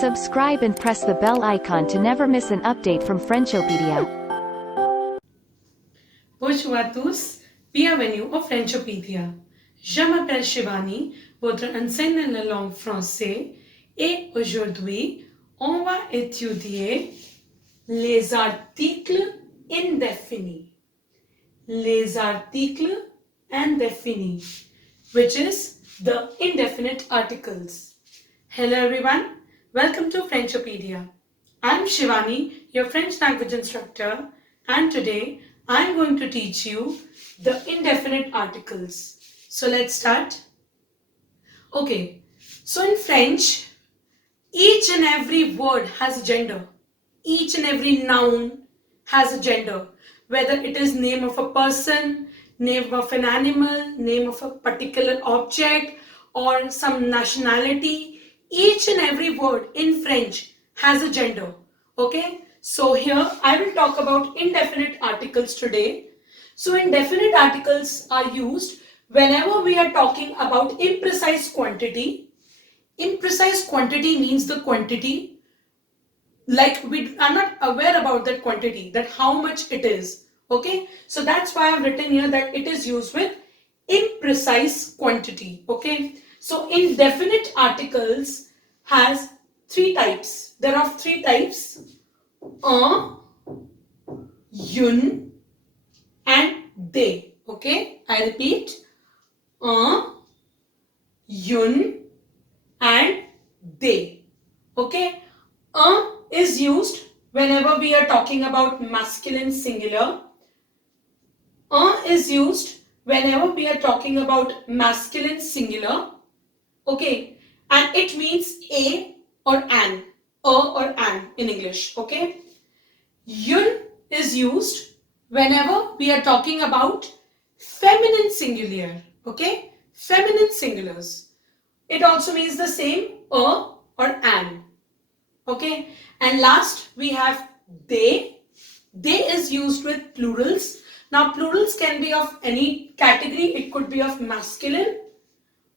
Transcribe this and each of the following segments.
Subscribe and press the bell icon to never miss an update from Frenchopedia. Bonjour à tous, bienvenue au Frenchopedia. Je m'appelle Shivani, votre enseignante de langue française, et aujourd'hui, on va étudier les articles indéfinis. Les articles indéfinis, which is the indefinite articles. Hello everyone, welcome to Frenchopedia. I'm Shivani, your French language instructor, and today I'm going to teach you the indefinite articles. So let's start. Okay, so in French, each and every word has a gender. Each and every noun has a gender. Whether it is name of a person, name of an animal, name of a particular object, or some nationality, each and every word in French has a gender. Okay, so here I will talk about indefinite articles today. So indefinite articles are used whenever we are talking about imprecise quantity. Imprecise quantity means the quantity, like we are not aware about that quantity, that how much it is. Okay, so that's why I've written here that it is used with imprecise quantity. Okay, so indefinite articles has three types. There are three types: un, yun, and they. Okay, I repeat: un, yun, and they. Okay, un is used whenever we are talking about masculine singular. Un is used whenever we are talking about masculine singular. Okay, and it means a or an, or an in English. Okay, yun is used whenever we are talking about feminine singular. Okay, feminine singulars. It also means the same, a or an. Okay, and last we have they. They is used with plurals. Now plurals can be of any category. It could be of masculine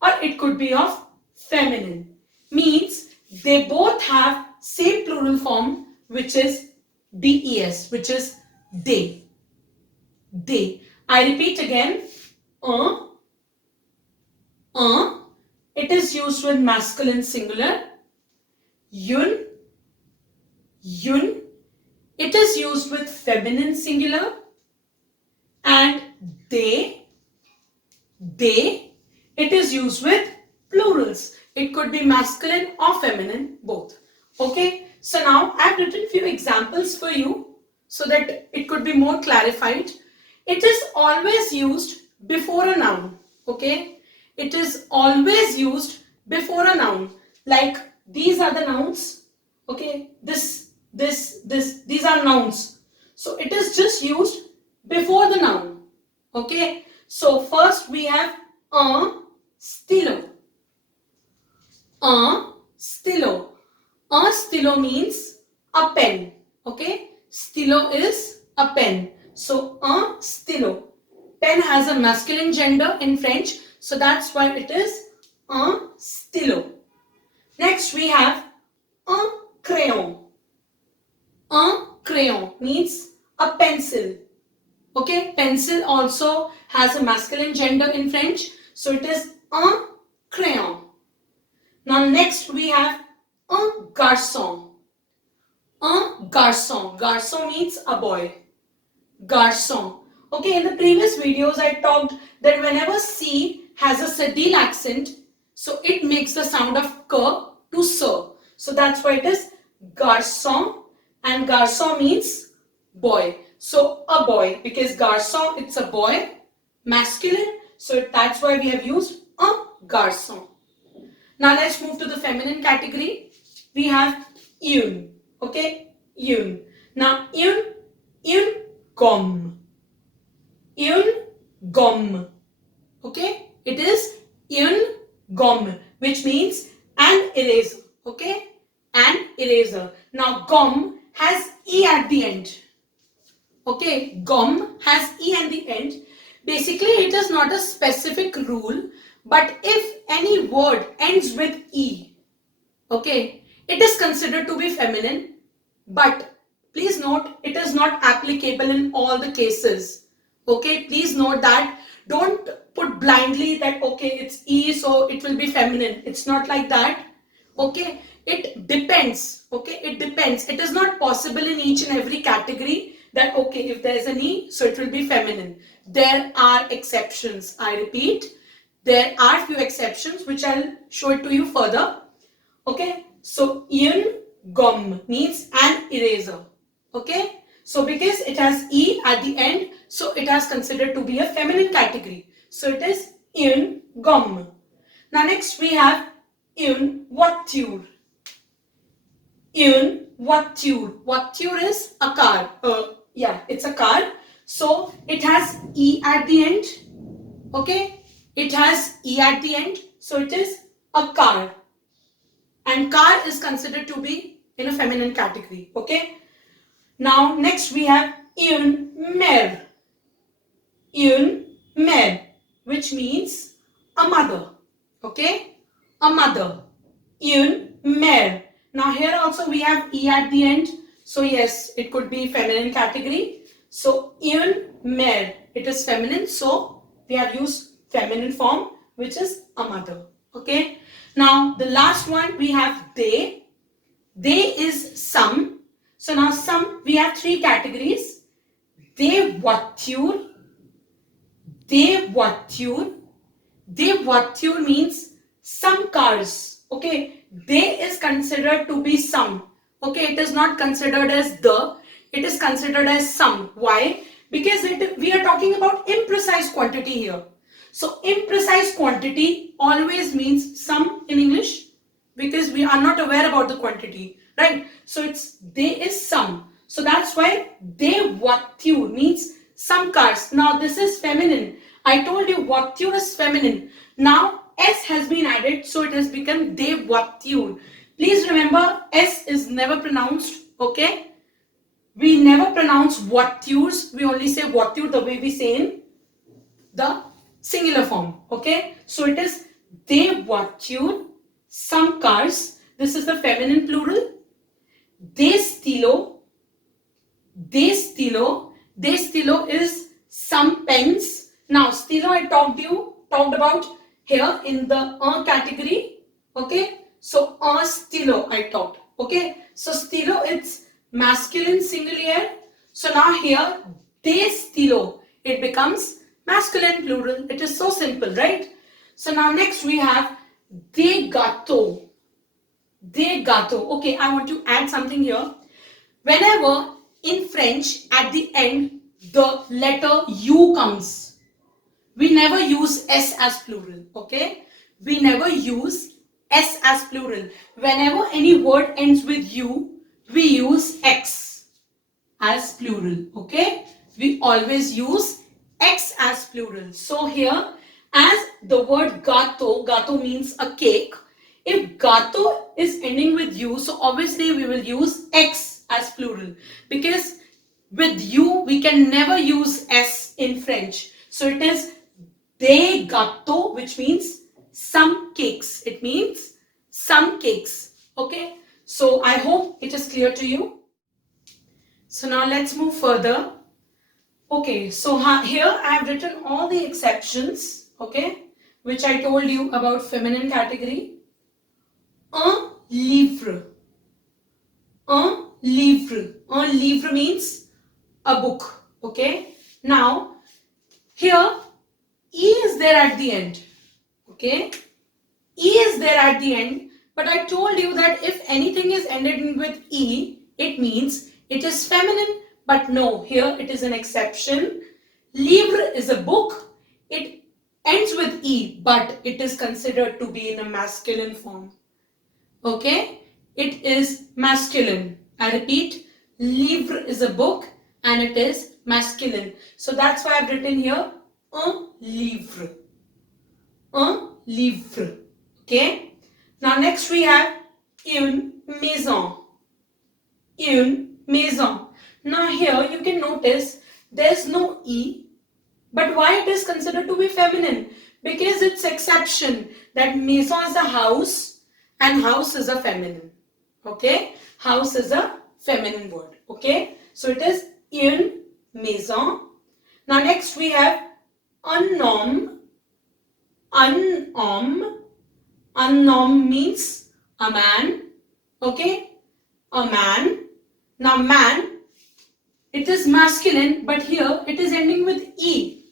or it could be of feminine. Means they both have same plural form, which is des, which is they. They. I repeat again. It is used with masculine singular. Yun. It is used with feminine singular. And they, it is used with plurals. It could be masculine or feminine, both. Okay, so now I have written few examples for you so that it could be more clarified. It is always used before a noun. Okay, it is always used before a noun. Like these are the nouns. Okay, these are nouns. So it is just used before the noun. Okay, so first we have un stylo. Un stylo. Un stylo means a pen. Okay, stylo is a pen. So un stylo. Pen has a masculine gender in French, so that's why it is un stylo. Next we have un crayon. Un crayon means a pencil. Okay, pencil also has a masculine gender in French, so it is un crayon. Now next we have un garçon. Un garçon. Garçon means a boy. Garçon. Okay, in the previous videos I talked that whenever C has a sedile accent, so it makes the sound of k to s. So that's why it is garçon, and garçon means boy. So a boy, because garçon, it's a boy, masculine, so that's why we have used a garçon. Now let's move to the feminine category. We have une. Okay, une. Now une gomme. Une gomme. Okay, it is une gomme, which means an eraser. Okay, an eraser. Now gomme has e at the end. Okay, gomme has e at the end. Basically, it is not a specific rule, but if any word ends with e, okay, it is considered to be feminine, but please note it is not applicable in all the cases. Okay, please note that. Don't put blindly that okay, it's E, so it will be feminine. It's not like that. Okay, it depends. Okay, it depends. It is not possible in each and every category that okay, if there is an E, so it will be feminine. There are exceptions. I repeat, there are few exceptions which I'll show it to you further. Okay, so un gum means an eraser. Okay, so because it has E at the end, so it has considered to be a feminine category. So it is un gum. Now next we have une voiture. Une voiture. Voiture is a car. Yeah, it's a car. So it has E at the end. Okay, it has E at the end. So it is a car. And car is considered to be in a feminine category. Okay. Now next we have une mère. Une mère, which means a mother. Okay, a mother. Une mère. Now here also we have E at the end. So yes, it could be feminine category. So une mère, it is feminine. So we have used feminine form, which is a mother. Okay. Now the last one we have they. They is some. So now some, we have three categories. Des voitures. Des voitures. Des voitures means some cars. Okay. They is considered to be some. Okay. It is not considered as the. It is considered as some. Why? Because we are talking about imprecise quantity here. So imprecise quantity always means some in English because we are not aware about the quantity. Right? So it's they is some. So that's why des voitures means some cars. Now this is feminine. I told you voiture is feminine. Now S has been added, so it has become des voitures. Please remember, S is never pronounced. Okay? We never pronounce voitures. We only say voiture the way we say in the singular form. Okay? So it is des voitures, some cars. This is the feminine plural. Des stylos. Des stylos. Des stylos is some pens. Now stylo I talked about here in the category. Okay, so stylo I talked. Okay, so stylo it's masculine singular. So now here des stylos, it becomes masculine plural. It is so simple, right? So now next we have des gâteaux. Des gâteaux. Okay, I want to add something here. Whenever in French at the end the letter U comes, we never use S as plural. Okay, we never use S as plural. Whenever any word ends with U, we use X as plural. Okay, we always use X as plural. So here, as the word gâteau, gâteau means a cake. If gâteau is ending with U, so obviously we will use X as plural because with U we can never use S in French. So it is des gâteaux, which means some cakes. It means some cakes. Okay. So I hope it is clear to you. So now let's move further. Okay. So here I have written all the exceptions. Okay. Which I told you about feminine category. Un livre. Un livre. Un livre means a book. Okay. Now, here E is there at the end. Okay. E is there at the end. But I told you that if anything is ended with E, it means it is feminine. But no, here it is an exception. Livre is a book. It ends with E, but it is considered to be in a masculine form. Okay, it is masculine. I repeat, livre is a book and it is masculine. So that's why I've written here un livre. Un livre. Okay. Now next we have une maison. Une maison. Now here you can notice there's no E, but why it is considered to be feminine? Because it's exception that maison is a house and house is a feminine. Okay, house is a feminine word. Okay, so it is une maison. Now next we have un homme. Un homme. Un homme means a man. Okay, a man. Now man, it is masculine, but here it is ending with E.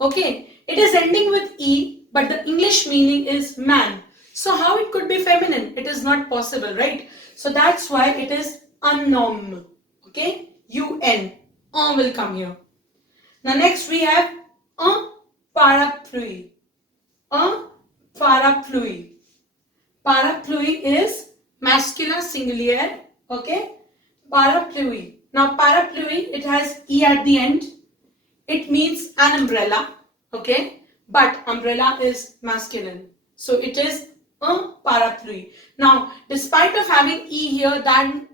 Okay, it is ending with E, but the English meaning is man. So how it could be feminine? It is not possible, right? So that's why it is un homme. Okay, UN. Un will come here. Now next we have un parapluie. Un parapluie. Parapluie is masculine singulier. Okay, parapluie. Now parapluie, it has E at the end. It means an umbrella. Okay, but umbrella is masculine. So it is a parapluie. Now, despite of having E here, then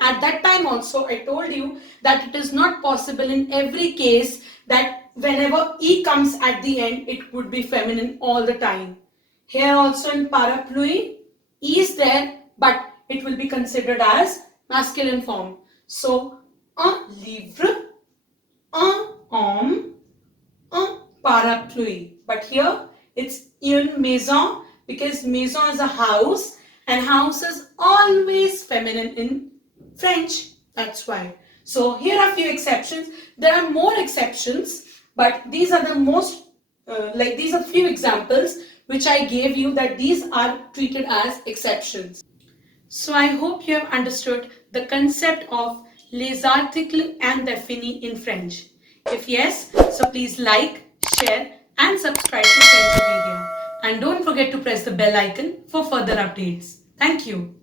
at that time also I told you that it is not possible in every case that whenever E comes at the end, it would be feminine all the time. Here also in parapluie, E is there, but it will be considered as masculine form. So, un livre, un homme, un parapluie. But here it's une maison because maison is a house and house is always feminine in French. That's why. So here are a few exceptions. There are more exceptions, but these are the most, these are few examples which I gave you that these are treated as exceptions. So I hope you have understood the concept of les articles indéfinis in French. If yes, so please like, share and subscribe to Frenchopedia. And don't forget to press the bell icon for further updates. Thank you.